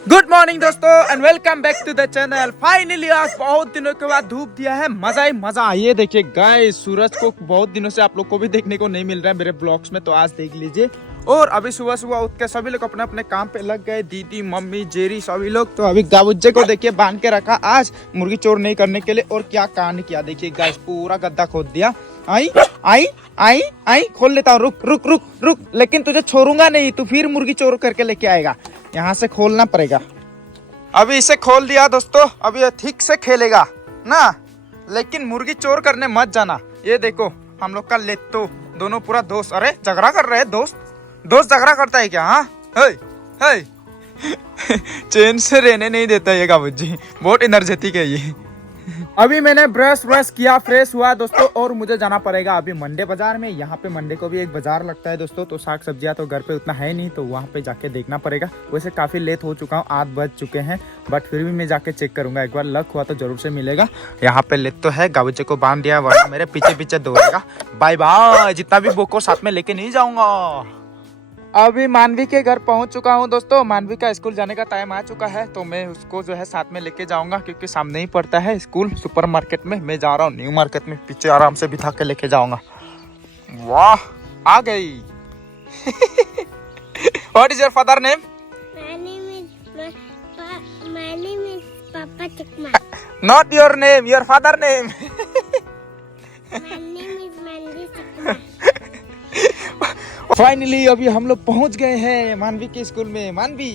Good morning दोस्तों and welcome back to the channel. Finally आज बहुत दिनों के बाद धूप दिया है, मजा ही मजा। ये देखिए गाइस, सूरज को बहुत दिनों से आप लोग को भी देखने को नहीं मिल रहा है मेरे ब्लॉग्स में, तो आज देख लीजिए। और अभी सुबह सुबह उठ के सभी लोग अपने अपने काम पे लग गए, दीदी मम्मी जेरी सभी लोग। तो अभी गाबुज्जे को देखिए बांध के रखा आज मुर्गी चोर नहीं करने के लिए, और क्या कांड किया देखिए गाइस, पूरा गद्दा खोद दिया। आई आई आई आई खोल लेता हूँ, रुक रुक रुक रुक, लेकिन तुझे छोड़ूंगा नहीं, तू फिर मुर्गी चोर करके लेके आएगा। यहाँ से खोलना पड़ेगा। अभी इसे खोल दिया दोस्तों, अभी ये ठीक से खेलेगा ना, लेकिन मुर्गी चोर करने मत जाना। ये देखो हम लोग का लेत्तो दोनों पूरा दोस्त, अरे झगड़ा कर रहे हैं दोस्त झगड़ा करता है क्या? हाँ है चैन से रहने नहीं देता ये गाबुज्जी, बहुत एनर्जेटिक है ये। अभी मैंने ब्रश किया, फ्रेश हुआ दोस्तों, और मुझे जाना पड़ेगा अभी मंडे बाजार में। यहाँ पे मंडे को भी एक बाजार लगता है दोस्तों, तो साग सब्जियां तो घर पे उतना है नहीं, तो वहाँ पे जाके देखना पड़ेगा। वैसे काफी लेट हो चुका हूँ, 8 बज चुके हैं, बट फिर भी मैं जाके चेक करूंगा एक बार, लक हुआ तो जरूर से मिलेगा। यहाँ पे लेट तो है, गाबुज्जे को बांध दिया, वरना मेरे पीछे पीछे दौड़ेगा। बाय बाय, जितना भी बोको साथ में लेके नहीं जाऊंगा। अभी मानवी के घर पहुंच चुका हूं दोस्तों, मानवी का स्कूल जाने का टाइम आ चुका है, तो मैं उसको जो है साथ में लेके जाऊंगा, क्योंकि सामने ही पड़ता है स्कूल सुपर मार्केट में। मैं जा रहा हूं न्यू मार्केट में, पीछे आराम से बिठा के लेके जाऊंगा। वाह आ गई। What is your father name? Not your name, your father name. Finally अभी हम लोग पहुंच गए हैं मानवी के स्कूल में। मानवी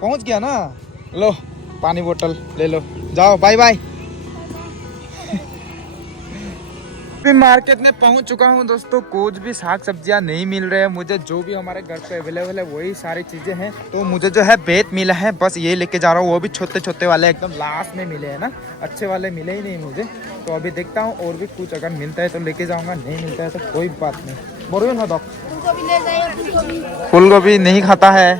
पहुंच गया ना, लो पानी बोतल ले लो, जाओ बाय बाय। अभी मार्केट में पहुंच चुका हूं दोस्तों, कुछ भी साग सब्जियां नहीं मिल रहे हैं मुझे, जो भी हमारे घर पे अवेलेबल है वही सारी चीजें हैं। तो मुझे जो है बेत मिला है, बस ये लेके जा रहा हूँ, वो भी छोटे छोटे वाले एकदम लास्ट में मिले हैं ना, अच्छे वाले मिले ही नहीं मुझे। तो अभी देखता हूँ और भी कुछ अगर मिलता है तो लेके जाऊंगा, नहीं मिलता है तो कोई बात नहीं। बोलो ना दो, फूल गोभी नहीं खाता है।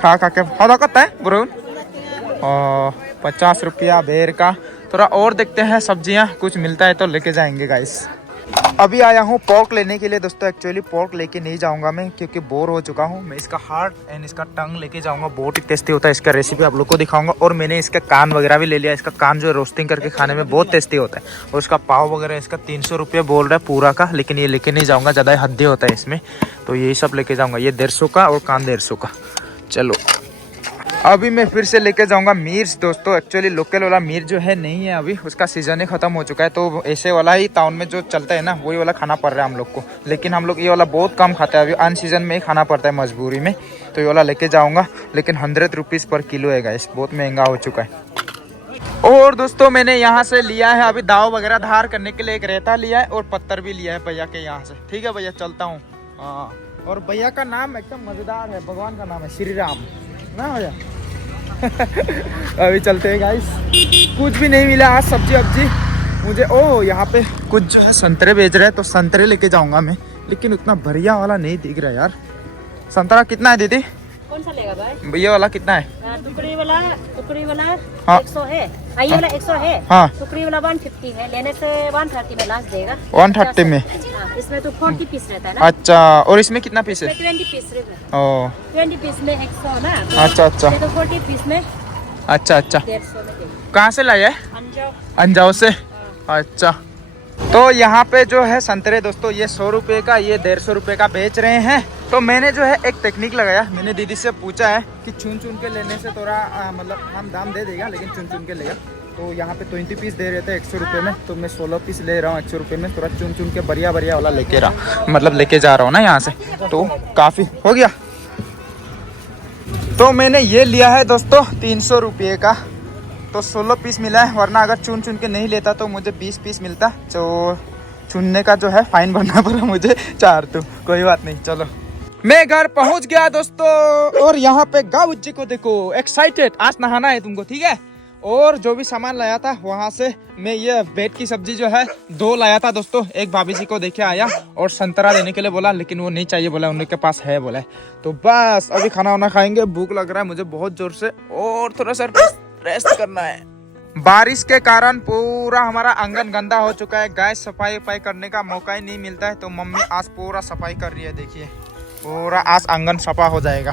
खा के खाता करता है बुरुन। 50 रुपया बेर का। थोड़ा और देखते हैं सब्जियां, कुछ मिलता है तो लेके जाएंगे गाइस। अभी आया हूँ पोर्क लेने के लिए दोस्तों। एक्चुअली पोर्क लेके नहीं जाऊंगा मैं, क्योंकि बोर हो चुका हूँ। मैं इसका हार्ट एंड इसका टंग लेके जाऊंगा, बहुत ही टेस्टी होता है। इसका रेसिपी आप लोग को दिखाऊंगा, और मैंने इसका कान वगैरह भी ले लिया। इसका कान जो रोस्टिंग करके खाने में बहुत टेस्टी होता है। और इसका पाव वगैरह इसका 300 रुपये बोल रहा है पूरा का, लेकिन ये लेके नहीं जाऊंगा, ज़्यादा हद्दी होता है इसमें, तो यही सब लेके जाऊंगा। ये 150 का और कान 150 का। चलो अभी मैं फिर से लेके जाऊंगा मिर्च दोस्तों। एक्चुअली लोकल वाला मिर्च जो है नहीं है अभी, उसका सीजन ही खत्म हो चुका है, तो ऐसे वाला ही टाउन में जो चलता है ना, वही वाला खाना पड़ रहा है हम लोग को। लेकिन हम लोग ये वाला बहुत कम खाता है, अभी अन सीजन में ही खाना पड़ता है मजबूरी में, तो ये वाला लेके जाऊंगा। लेकिन 100 रुपीज़ पर किलो है गाइस, बहुत महंगा हो चुका है। और दोस्तों मैंने यहाँ से लिया है अभी दाव वगैरह धार करने के लिए, एक रेता लिया है और पत्थर भी लिया है भैया के यहाँ से। ठीक है भैया, चलता हूँ। हाँ, और भैया का नाम एकदम मजेदार है, भगवान का नाम है श्री राम ना भैया। अभी चलते हैं गाइस। कुछ भी नहीं मिला आज सब्जी वब्जी मुझे। ओ यहाँ पे कुछ जो है संतरे बेच रहे हैं, तो संतरे लेके जाऊंगा मैं, लेकिन उतना बढ़िया वाला नहीं दिख रहा यार। संतरा कितना है दीदी? कौन सा लेगा भाई? भैया वाला कितना है? टुकड़ी वाला हाँ 100 है, आइए वाला 100 है। हाँ टुकड़ी वाला 150 है, लेने से 130 में लास्ट देगा। 130 में? हाँ, इसमें तो 40 पीस रहता है ना। अच्छा, और इसमें कितना पीस है? 20 पीस रहता ओ 20 पीस में 100 ना। अच्छा अच्छा तो 40 पीस में अच्छा अच्छा। 150 में देगा। कहाँ से लाया है? अंजाव। अंजाव से। अच्छा, तो यहाँ पे जो है संतरे दोस्तों, ये 100 रुपये का, ये 150 रुपये का बेच रहे हैं। तो मैंने जो है एक टेक्निक लगाया, मैंने दीदी से पूछा है कि चुन चुन के लेने से थोड़ा मतलब हम दाम दे देगा, लेकिन चुन चुन के लेगा। तो यहाँ पे 20 पीस दे रहे थे 100 रुपये में, तो मैं 16 पीस ले रहा हूँ 100 रुपये में। थोड़ा चुन चुन के बढ़िया वाला लेके लेके जा रहा हूँ ना यहाँ से, तो काफ़ी हो गया। तो मैंने ये लिया है दोस्तों 300 रुपये का, तो 16 पीस मिला है, वरना अगर चुन चुन के नहीं लेता तो मुझे 20 पीस मिलता। तो चुनने का जो है फाइन भरना पड़ा मुझे 4, तो कोई बात नहीं। चलो मैं घर पहुंच गया दोस्तों, और यहाँ पे गाबुज्जी को देखो एक्साइटेड, आज नहाना है तुमको, ठीक है। और जो भी सामान लाया था वहाँ से मैं ये बेट की सब्जी जो है 2 लाया था दोस्तों। एक भाभी जी को देखे आया और संतरा देने के लिए बोला, लेकिन वो नहीं चाहिए बोला, उनके पास है बोला। तो बस अभी खाना वाना खाएंगे, भूख लग रहा है मुझे बहुत जोर से, और थोड़ा सा रेस्ट करना है। बारिश के कारण पूरा हमारा आंगन गंदा हो चुका है गैस, सफाई वफाई करने का मौका ही नहीं मिलता है। तो मम्मी आज पूरा सफाई कर रही है, देखिए पूरा आज आंगन सफा हो जाएगा।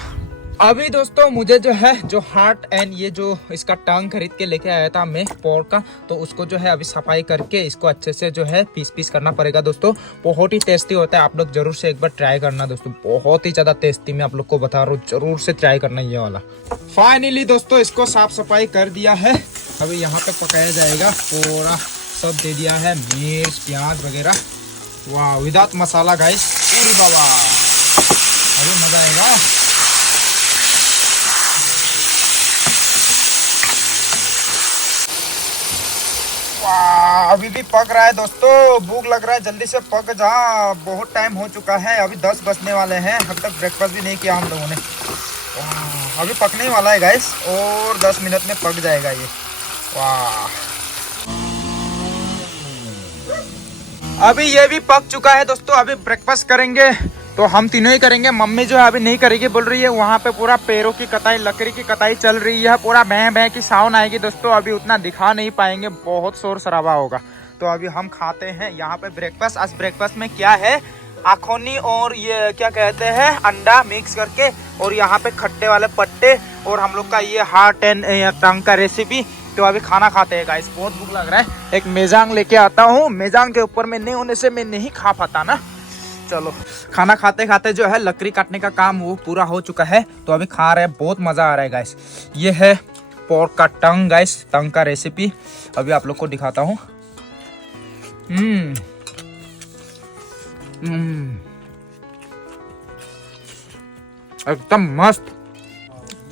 अभी दोस्तों मुझे जो है जो हार्ट एंड ये जो इसका टांग खरीद के लेके आया था मैं पोर्क का, तो उसको जो है अभी सफाई करके इसको अच्छे से जो है पीस पीस करना पड़ेगा दोस्तों। बहुत ही टेस्टी होता है, आप लोग जरूर से एक बार ट्राई करना दोस्तों, बहुत ही ज्यादा टेस्टी मैं आप लोग को बता रहा हूँ, जरूर से ट्राई करना ये वाला। फाइनली दोस्तों इसको साफ सफाई कर दिया है, अभी यहाँ पे पकाया जाएगा, पूरा सब दे दिया है, मिर्च प्याज वगैरह, वाह विदाउट मसाला गाइस, पूरी बाबा अभी मजा आएगा। अभी भी पक रहा है दोस्तों, भूख लग रहा है, जल्दी से पक जा, बहुत टाइम हो चुका है, अभी 10 बजने वाले हैं, अभी तक ब्रेकफास्ट भी नहीं किया हम लोगों ने। अभी पकने ही वाला है गाइस, और 10 मिनट में पक जाएगा ये। वाह अभी ये भी पक चुका है दोस्तों, अभी ब्रेकफास्ट करेंगे, तो हम तीनों ही करेंगे, मम्मी जो है अभी नहीं करेगी बोल रही है, वहाँ पे पूरा पेड़ों की कटाई, लकड़ी की कटाई चल रही है, पूरा भैं भैं की साउंड आएगी दोस्तों, अभी उतना दिखा नहीं पाएंगे, बहुत शोर शराबा होगा। तो अभी हम खाते हैं यहाँ पे ब्रेकफास्ट। आज ब्रेकफास्ट में क्या है, आखोनी और ये क्या कहते हैं अंडा मिक्स करके, और यहाँ पे खट्टे वाले पट्टे, और हम लोग का ये हार्ट एंड टंग का रेसिपी। तो अभी खाना खाते हैं गाइस, बहुत भूख लग रहा है, एक मेजांग लेके आता हूँ, मेजांग के ऊपर में नहीं होने से मैं नहीं खा पाता ना। चलो खाना खाते खाते जो है लकड़ी काटने का काम वो पूरा हो चुका है, तो अभी खा रहे हैं, बहुत मजा आ रहा है गाइस। ये है पोर्क का टंग गाइस, टंग का रेसिपी, अभी आप लोग को दिखाता हूँ। एकदम मस्त।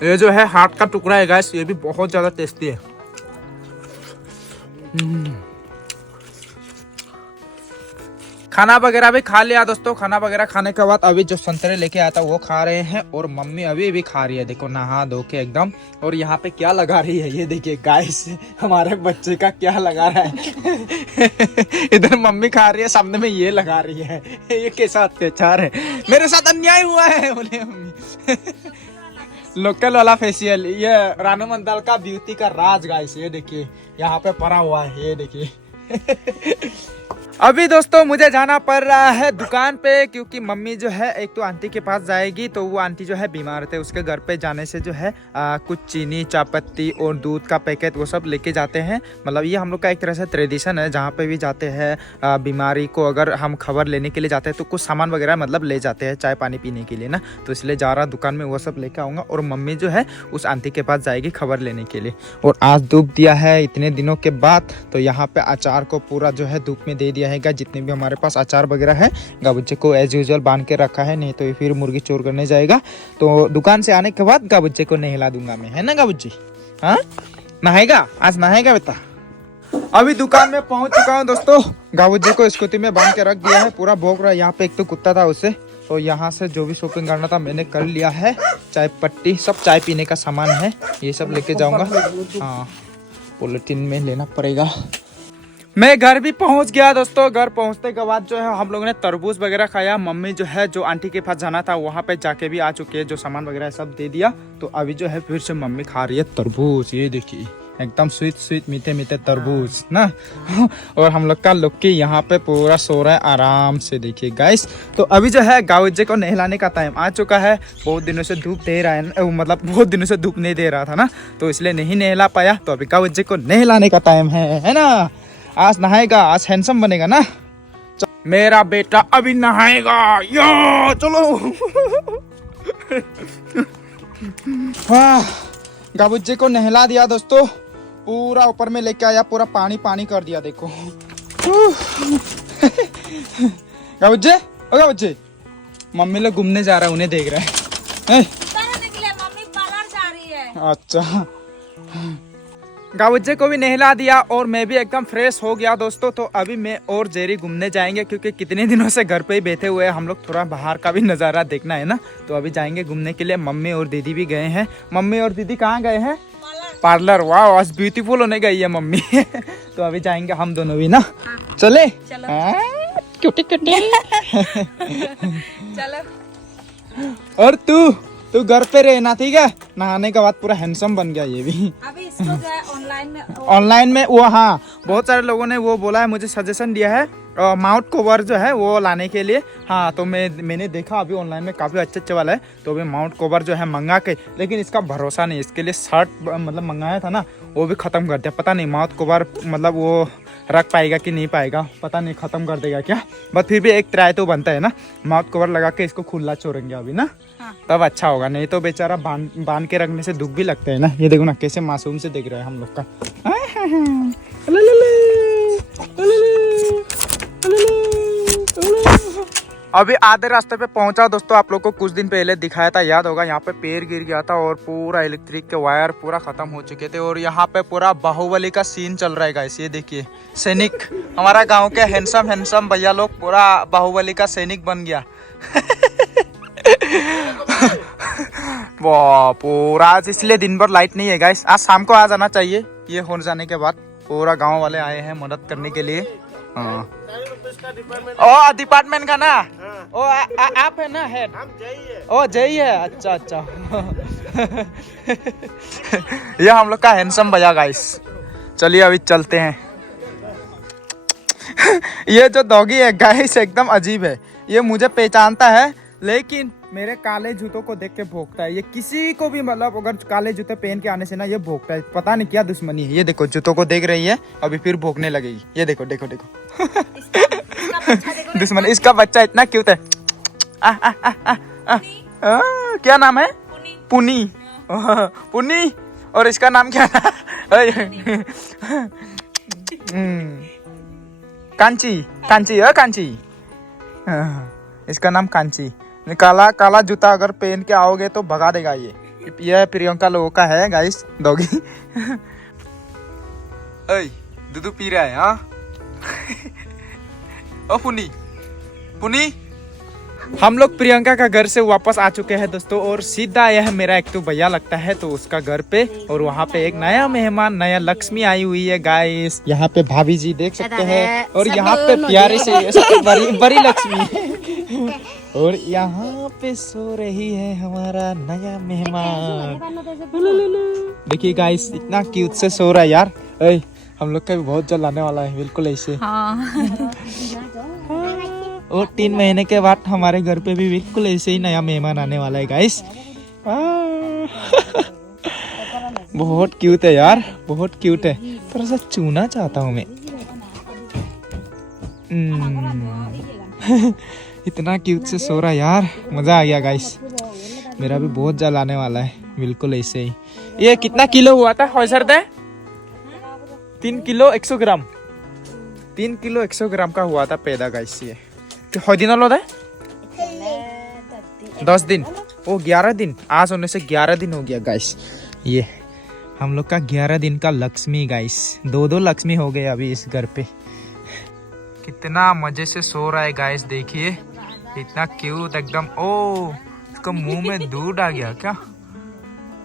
ये जो है हार्ट का टुकड़ा है गाइस, ये भी बहुत ज्यादा टेस्टी है। खाना वगैरह भी खा लिया दोस्तों, खाना वगैरह खाने के बाद अभी जो संतरे लेके आया था वो खा रहे हैं, और मम्मी अभी भी खा रही है, देखो नहा धो के एकदम। और यहाँ पे क्या लगा रही है ये देखिए गाइस, हमारे बच्चे का क्या लगा रहा है इधर मम्मी खा रही है, सामने में ये लगा रही है, ये कैसा अत्याचार है, मेरे साथ अन्याय हुआ है बोले मम्मी लोकल वाला फेशियल, ये रानू मंडल का ब्यूटी का राज गाइस, ये देखिए यहाँ पे पड़ा हुआ है, ये देखिए अभी दोस्तों मुझे जाना पड़ रहा है दुकान पे, क्योंकि मम्मी जो है एक तो आंटी के पास जाएगी, तो वो आंटी जो है बीमार थे, उसके घर पे जाने से जो है कुछ चीनी चायपत्ती और दूध का पैकेट वो सब लेके जाते हैं। मतलब ये हम लोग का एक तरह से ट्रेडिशन है, जहाँ पे भी जाते हैं बीमारी को अगर हम खबर लेने के लिए जाते हैं तो कुछ सामान वगैरह मतलब ले जाते हैं चाय पानी पीने के लिए ना, तो इसलिए जा रहा दुकान में वो सब लेके आऊँगा, और मम्मी जो है उस आंटी के पास जाएगी खबर लेने के लिए। और आज धूप दिया है इतने दिनों के बाद, तो यहाँ पे अचार को पूरा जो है धूप में दे दिया है, जितने भी हमारे पास अचार वगैरह है, गाबुच्चे को एज यूजुअल बांध के रखा है, नहीं तो ये फिर मुर्गी चोर करने जाएगा। तो दुकान से आने के बाद गाबुच्चे को नहला दूंगा मैं, है ना गाबुच्ची? हाँ नहाएगा, आज नहाएगा बेटा। अभी दुकान में पहुंच चुका हूँ दोस्तों, गाबुच्चे को स्कूटी में बांध के रख दिया है, पूरा भौंक रहा है। यहाँ पे एक तो कुत्ता था उससे, तो यहाँ से जो भी शॉपिंग करना था मैंने कर लिया है, चाय पत्ती सब चाय पीने का सामान है, ये सब लेके जाऊंगा। हाँ पॉलिथीन में लेना पड़ेगा। मैं घर भी पहुंच गया दोस्तों, घर पहुंचने के बाद जो है हम लोगों ने तरबूज वगैरह खाया, मम्मी जो है जो आंटी के पास जाना था वहां पे जाके भी आ चुकी है, जो सामान वगैरह सब दे दिया, तो अभी जो है फिर से मम्मी खा रही है तरबूज, ये देखिए एकदम स्वीट स्वीट मीठे मीठे तरबूज ना। और हम लोग का लुक्की यहाँ पे पूरा सो रहा है आराम से, देखिए गाइस। तो अभी जो है गाउज्जे को नहलाने का टाइम आ चुका है, बहुत दिनों से धूप दे रहा है, मतलब बहुत दिनों से धूप नहीं दे रहा था ना, तो इसलिए नहीं नहला पाया, तो अभी गाउज्जे को नहलाने का टाइम है ना। आज नहाएगा, आज हैंडसम बनेगा ना मेरा बेटा, अभी नहाएगा, यो चलो हाँ गाबुज्जे को नहला दिया दोस्तों, पूरा ऊपर में लेके आया, पूरा पानी पानी कर दिया, देखो गाबुज्जे, ओ गाबुज्जे, मम्मी लोग घूमने जा रहा है, उन्हें देख रहा है, मम्मी पार्लर जा रही है। अच्छा गाबुज्जे को भी नहला दिया, और मैं भी एकदम फ्रेश हो गया दोस्तों। तो अभी मैं और जेरी घूमने जाएंगे, क्योंकि कितने दिनों से घर पे ही बैठे हुए हैं हम लोग, थोड़ा बाहर का भी नज़ारा देखना है ना, तो अभी जाएंगे घूमने के लिए। मम्मी और दीदी भी गए हैं। मम्मी और दीदी कहाँ गए हैं? पार्लर। वाह आज ब्यूटीफुल होने गई है मम्मी तो अभी जाएंगे हम दोनों भी ना। चले क्यूटी क्यूटी चलो। और तू घर पे रहना, ठीक है? नहाने के बाद पूरा हैंडसम बन गया ये भी। अभी इसको ऑनलाइन में वो हाँ बहुत सारे लोगों ने वो बोला है, मुझे सजेशन दिया है माउंट कोबर जो है वो लाने के लिए। हाँ तो मैंने देखा अभी ऑनलाइन में काफ़ी अच्छे वाला है, तो अभी माउंट कोबर जो है मंगा के, लेकिन इसका भरोसा नहीं। इसके लिए शर्ट मतलब मंगाया था ना, वो भी ख़त्म कर दिया। पता नहीं माउंट कोबर मतलब वो रख पाएगा कि नहीं पाएगा, पता नहीं, ख़त्म कर देगा क्या। बट फिर भी एक ट्राई तो बनता है ना, माउथ कवर लगा के इसको खुला छोड़ेंगे अभी ना। हाँ। तब अच्छा होगा, नहीं तो बेचारा बांध के रखने से दुख भी लगता है ना। ये देखो ना कैसे मासूम से देख रहे हैं हम लोग का। अभी आधे रास्ते पे पहुंचा दोस्तों। आप लोग को कुछ दिन पहले दिखाया था, याद होगा, यहाँ पे पेड़ गिर गया था और पूरा इलेक्ट्रिक के वायर पूरा खत्म हो चुके थे। और यहाँ पे पूरा बाहुबली का सीन चल रहा है गाइस। ये देखिए सैनिक, हमारा गांव के हैंडसम भैया लोग पूरा बाहुबली का सैनिक बन गया। वाह पूरा आज इसलिए दिन भर लाइट नहीं है गाइस। आज शाम को आ जाना चाहिए, ये हो जाने के बाद। पूरा गाँव वाले आए हैं मदद करने के लिए। हाँ ओ डिपार्टमेंट का ना। ओ आप है ना हेड? हम जय है। ओ जय है, अच्छा अच्छा। ये हम लोग का हैंडसम भैया गाइस। चलिए अभी चलते हैं। ये जो डॉगी है गाइस एकदम अजीब है। ये मुझे पहचानता है लेकिन मेरे काले जूतों को देख के भौंकता है। ये किसी को भी मतलब अगर काले जूते पहन के आने से ना ये भौंकता है, पता नहीं क्या दुश्मनी है। ये देखो जूतों को देख रही है, अभी फिर भौंकने लगेगी। ये देखो देखो देखो। दुश्मन। इसका बच्चा इतना क्यूट है। क्या नाम है? पुनी। पुनी। और इसका नाम क्या है? कांची। कांची कांची। इसका नाम कांची। काला काला जूता अगर पहन के आओगे तो भगा देगा ये प्रियंका लोगों का है गाइस डॉगी। दूध पी रहा है। हाँ ओ पुनी पुनी। हम लोग प्रियंका का घर से वापस आ चुके हैं दोस्तों, और सीधा यह मेरा एक तो भैया लगता है तो उसका घर पे। और वहाँ पे एक नया मेहमान, नया लक्ष्मी आई हुई है गाइस। यहाँ पे भाभी जी देख सकते हैं, और यहाँ पे प्यारे से बड़ी लक्ष्मी। और यहाँ पे सो रही है हमारा नया मेहमान। देखिए गाइस इतना क्यूट से सो रहा है यार। हम लोग का भी बहुत जल्द आने वाला है, बिल्कुल ऐसे। और 3 महीने के बाद हमारे घर पे भी बिल्कुल ऐसे ही नया मेहमान आने वाला है गाइस। बहुत क्यूट है यार, बहुत क्यूट है। थोड़ा सा चूना चाहता हूँ मैं। इतना क्यूट से सो रहा यार, मजा आ गया गाइस। मेरा भी बहुत जल्द आने वाला है, बिल्कुल ऐसे ही। ये कितना किलो हुआ था हौसर दे? 3 किलो 100 ग्राम। 3 किलो 100 ग्राम का हुआ था पैदा गाइस। ये हो दिन लो 10 दिन। ओ 11 दिन। आज होने से 11 दिन हो गया गाइस। ये हम लोग का 11 दिन का लक्ष्मी गाइस। 2 लक्ष्मी हो गए अभी इस घर पे। कितना मजे से सो रहा है गाइस, देखिए इतना क्यूट एकदम। ओ इसको मुंह में दूध आ गया क्या?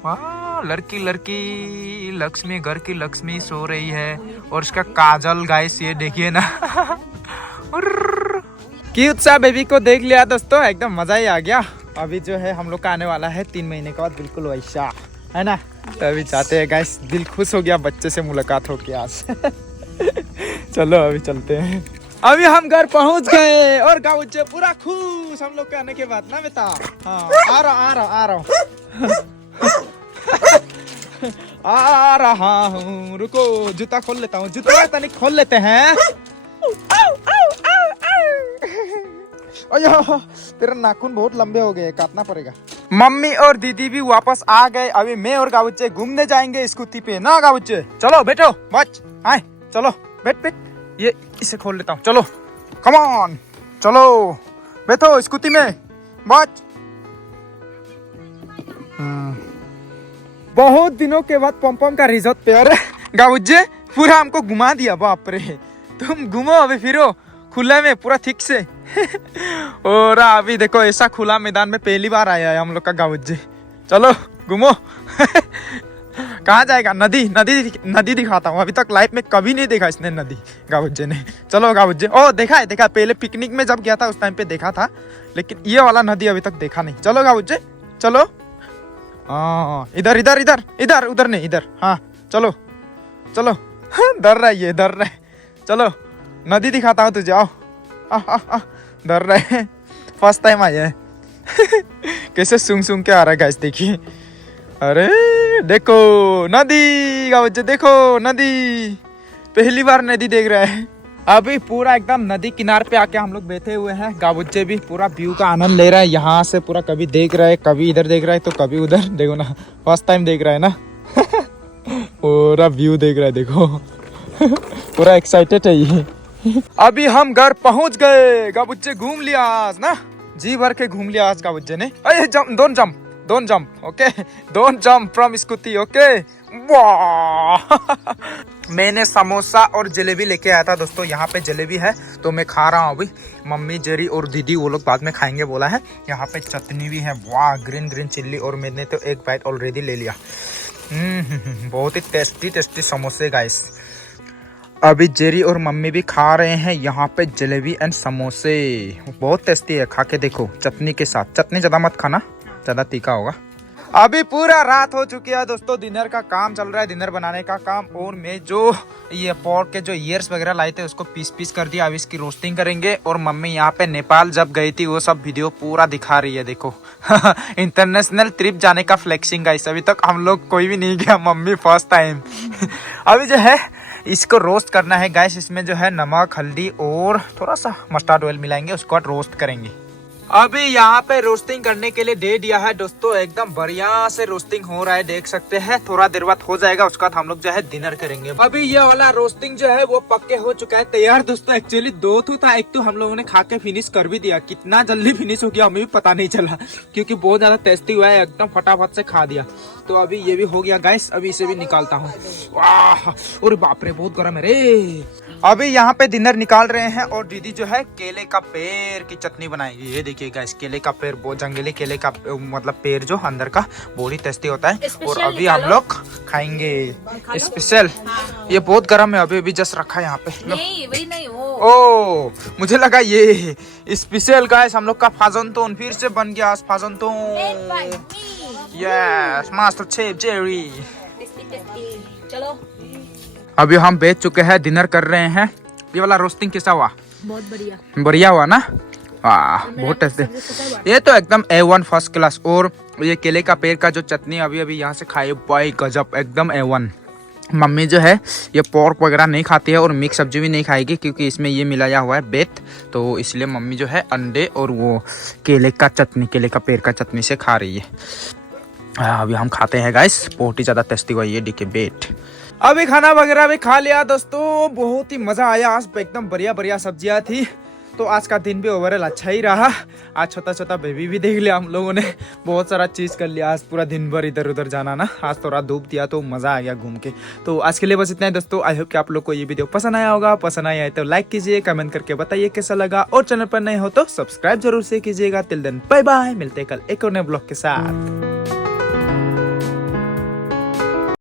वाह लड़की लड़की लक्ष्मी, घर की लक्ष्मी सो रही है। और इसका काजल गाइस ये देखिए ना। क्यूट सा बेबी को देख लिया दोस्तों, एकदम मजा ही आ गया। अभी जो है हम लोग का आने वाला है 3 महीने के बाद, बिल्कुल वैसा है ना। तो अभी जाते हैं गाइस, दिल खुश हो गया बच्चे से मुलाकात हो के आज। चलो अभी चलते हैं। अभी हम घर पहुंच गए और गाँव पूरा खुश हम लोग के आने के बाद ना बेटा। हाँ आ रहा आ रहा हूँ। रुको जूता खोल लेता हूँ, जूता तनिक खोल लेते हैं। तेरा नाखून बहुत लंबे हो गए, काटना पड़ेगा। मम्मी और दीदी भी वापस आ गए। अभी मैं और गाउचे घूमने जाएंगे स्कूटी पे ना गाउचे। चलो बैठो बच आए, चलो बैठ। ये इसे खोल लेता हूँ, चलो कम ऑन, चलो बैठो स्कूटी में बच। बहुत दिनों के बाद पम का रिजॉर्ट पे। अरे गाउजे पूरा हमको घुमा दिया, बाप रे। तुम घूमो अभी, फिरो खुले में पूरा ठीक से। और अभी देखो ऐसा खुला मैदान में पहली बार आया है हम लोग का गाउजे। चलो घूमो। कहाँ जाएगा? नदी दिखाता हूँ। अभी तक लाइफ में कभी नहीं देखा इसने नदी, गाउजे ने। चलो गाउजे। ओ देखा पहले पिकनिक में जब गया था उस टाइम पे देखा था, लेकिन ये वाला नदी अभी तक देखा नहीं। चलो गाउजे चलो। हाँ इधर उधर नहीं, इधर। हाँ चलो चलो। डर रहा है ये, डर रहा है। चलो नदी दिखाता हूँ तुझे, आओ डर रहे हैं, फर्स्ट टाइम आए हैं। कैसे सूंघ के आ रहा है गाइस, देखिए। अरे देखो नदी का बच्चे, देखो नदी, पहली बार नदी देख रहे हैं। अभी पूरा एकदम नदी किनारे पे आके हम लोग बैठे हुए हैं। गाबुच्चे भी पूरा व्यू का आनंद ले रहा है यहाँ से, पूरा कभी देख रहा है, कभी इधर देख रहा है तो कभी उधर। देखो ना, फर्स्ट टाइम देख रहा है ना। पूरा व्यू देख रहा है, देखो। पूरा एक्साइटेड है ये। अभी हम घर पहुंच गए। गाबुच्चे घूम लिया आज ना, जी भर के घूम लिया आज गाबुच्चे ने। अरे don't jump, okay, don't jump from scooty, okay. वाह। मैंने समोसा और जलेबी लेके आया था दोस्तों, यहाँ पे जलेबी है तो मैं खा रहा हूँ अभी। मम्मी, जेरी और दीदी वो लोग बाद में खाएंगे बोला है। यहाँ पे चटनी भी है, वाह, ग्रीन चिल्ली, और मैंने तो एक बाइट ऑलरेडी ले लिया। बहुत ही टेस्टी समोसे गाइस। अभी जेरी और मम्मी भी खा रहे हैं यहाँ पे जलेबी एंड समोसे। बहुत टेस्टी है, खा के देखो चटनी के साथ। चटनी ज्यादा मत खाना, ज्यादा तीखा होगा। अभी पूरा रात हो चुकी है दोस्तों, डिनर का काम चल रहा है, डिनर बनाने का काम। और मैं जो ये पोर्क के जो ईयर्स वगैरह लाए थे उसको पीस कर दिया। अभी इसकी रोस्टिंग करेंगे। और मम्मी यहाँ पे नेपाल जब गई थी वो सब वीडियो पूरा दिखा रही है, देखो। इंटरनेशनल ट्रिप जाने का फ्लेक्सिंग गाइस। अभी तक हम लोग कोई भी नहीं गया, मम्मी फर्स्ट टाइम। अभी जो है इसको रोस्ट करना है गाइस। इसमें जो है नमक, हल्दी और थोड़ा सा मस्टर्ड ऑयल मिलाएंगे, उसके बाद रोस्ट करेंगे। अभी यहाँ पे रोस्टिंग करने के लिए दे दिया है दोस्तों, एकदम बढ़िया से रोस्टिंग हो रहा है, देख सकते हैं। थोड़ा देर बाद हो जाएगा, उसके बाद हम लोग जो है डिनर करेंगे। अभी ये वाला रोस्टिंग जो है वो पक्के हो चुका है, तैयार दोस्तों। एक्चुअली 2 था, एक तो हम लोगों ने खा के फिनिश कर भी दिया। कितना जल्दी फिनिश हो गया हमें भी पता नहीं चला, क्योंकि बहुत ज्यादा टेस्टी हुआ है, एकदम फटाफट से खा दिया। तो अभी ये भी हो गया गाइस, अभी इसे भी निकालता हूँ। वाह, और बाप रे बहुत गर्म है रे। अभी यहाँ पे डिनर निकाल रहे हैं और दीदी जो है केले का पेड़ की चटनी बनाएगी। ये देखिए गाइस, केले का पेड़, वो जंगली केले का मतलब पेड़ जो अंदर का बहुत ही टेस्टी होता है। और अभी हम लोग खाएंगे स्पेशल। ये बहुत गर्म है, अभी जस्ट रखा है यहाँ पे। नहीं, वही नहीं, वो। ओ, मुझे लगा ये स्पेशल गाइस हम लोग का फाजनतोन फिर से बन गया। फाजनतोन, यस, मास्टर शेफ जेरी। चलो, अभी हम बैठ चुके हैं, डिनर कर रहे हैं। ये वाला रोस्टिंग कैसा हुआ? बहुत बढ़िया हुआ ना? वाह, बहुत टेस्टी। ये तो एकदम A1 फर्स्ट क्लास। और ये केले का पेड़ का जो चटनी अभी यहाँ से खाई, भाई गजब, एकदम A1। मम्मी जो है ये पोर्क वगैरह नहीं खाती है और मिक्स सब्जी भी नहीं खाएगी, क्योंकि इसमें ये मिलाया हुआ है बेत। तो इसलिए मम्मी जो है अंडे और वो केले का पेड़ का चटनी से खा रही है। अभी हम खाते हैं गाइस, बहुत ही ज्यादा टेस्टी हुआ ये डिके बेट। अभी खाना वगैरह भी खा लिया दोस्तों, बहुत ही मजा आया आज, एकदम बढ़िया सब्जियां थी। तो आज का दिन भी ओवरऑल अच्छा ही रहा। आज छोटा बेबी भी देख लिया हम लोगों ने, बहुत सारा चीज कर लिया आज। पूरा दिन भर इधर उधर जाना ना, आज थोड़ा धूप दिया तो मजा आ गया घूम के। तो आज के लिए बस इतना है दोस्तों। आई होप कि आप लोग को ये वीडियो पसंद आया होगा। पसंद आया है तो लाइक कीजिए, कमेंट करके बताइए कैसा लगा, और चैनल पर नए हो तो सब्सक्राइब जरूर से कीजिएगा। टिल देन बाय बाय, मिलते हैं कल एक और नए ब्लॉग के साथ।